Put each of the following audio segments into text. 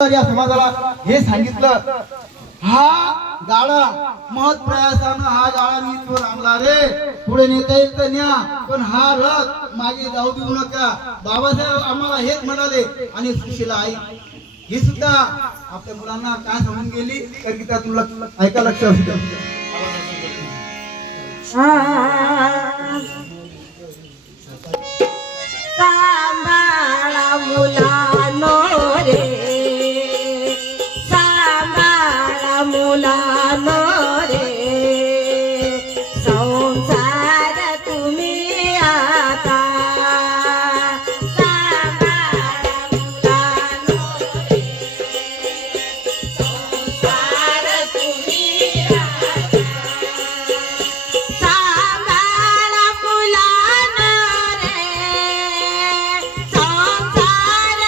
या समाजाला हे सांगितलं, हा गाळा महत् प्रयासानं हा गाळा मी तो आणला रे, पुढे नेता येईल तर न्या, पण हा रथ मागे जाऊ देऊ नका. बाबासाहेब आम्हाला हेच म्हणाले. आणि सुशीला आई ही सुद्धा आपल्या मुलांना काय सांगून गेली तर की त्यातून ऐका लक्ष असू द्या. सांभाळा मुलांनो रे, सांभाळा मुलांनो रे, संसार तुम्ही आता सांभाळा मुलांनो रे, संसार तुम्ही आता सांभाळा मुलांनो रे, संसार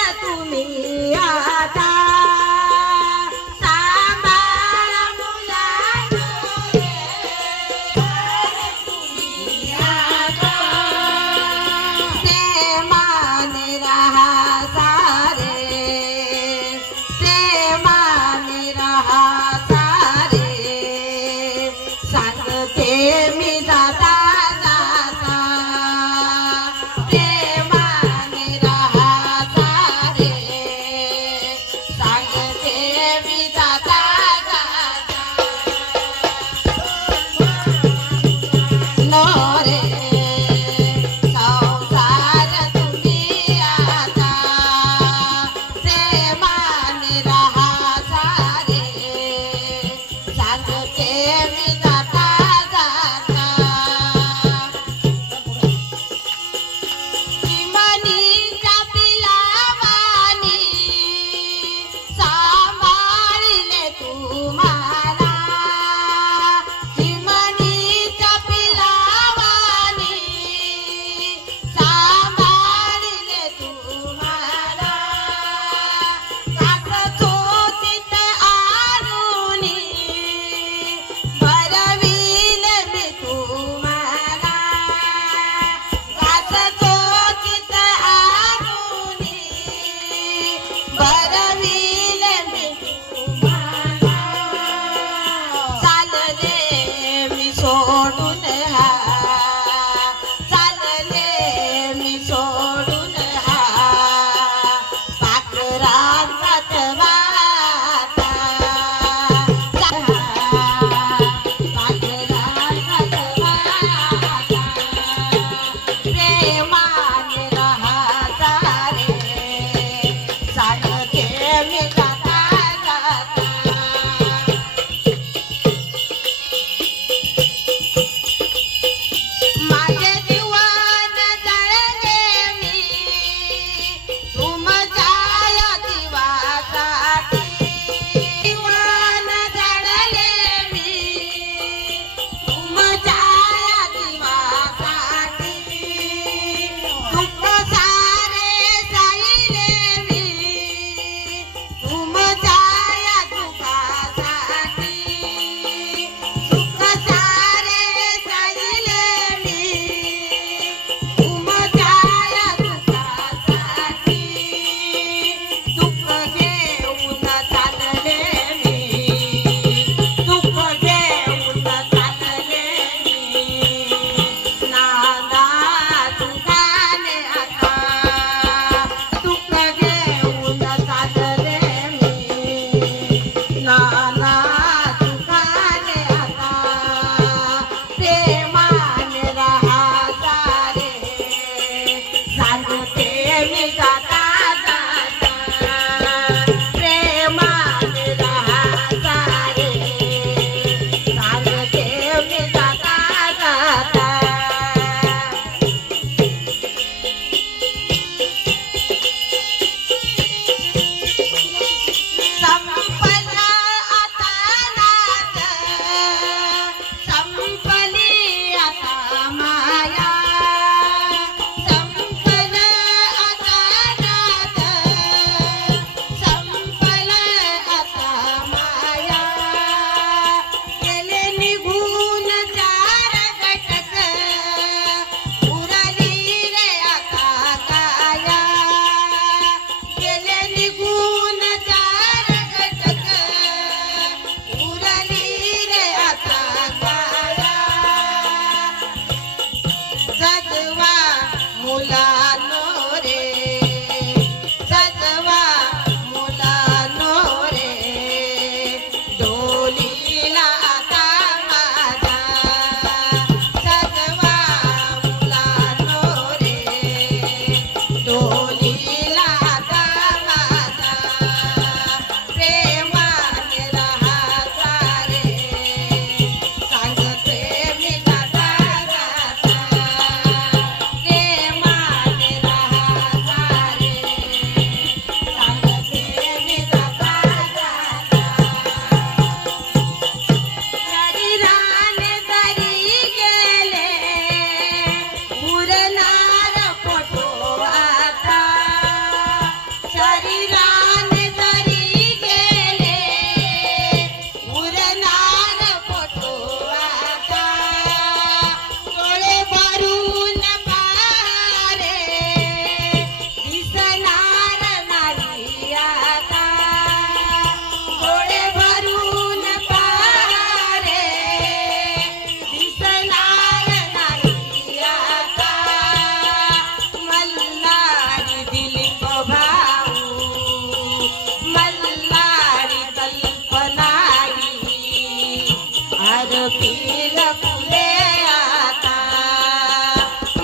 पिल फुले आता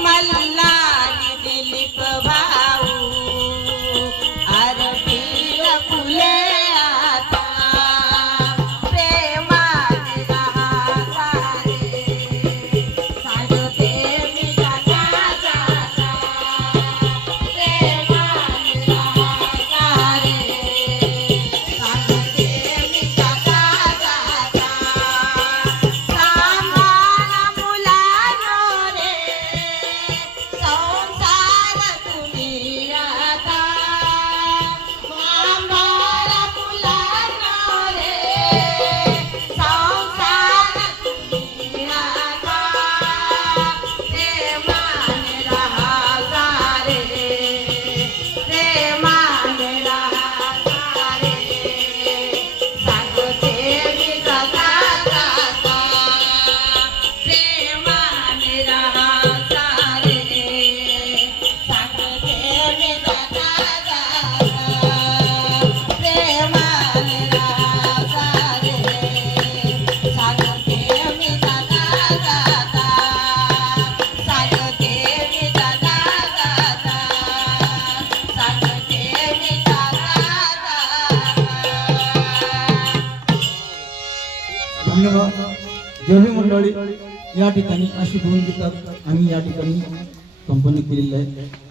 मल्हारी दिलीप भाऊ अर पिल फुले आता प्रेमाने रहा सारे सांगते मी जाता जाता प्रेमाने रहा सारे सांगते मी जाता जाता सांभाळा मुलांनो रे संसार तुम्ही आता सांभाळा मुलांनो रे संसार तुम्ही आता प्रेमाने रहा सारे प्रेमाने रहा सारे सांगते मी जाता जाता प्रेमाने रहा सारे सांगते मी जाता जाता प्रेमाने रहा सारे सांगते मी जाता जाता सांगते मी जाता जाता सांगते मी जाता जाता धन्यवाद. जय मंडळी, या ठिकाणी अशी दोन गीतात आम्ही या ठिकाणी कंपनी केलेली आहे.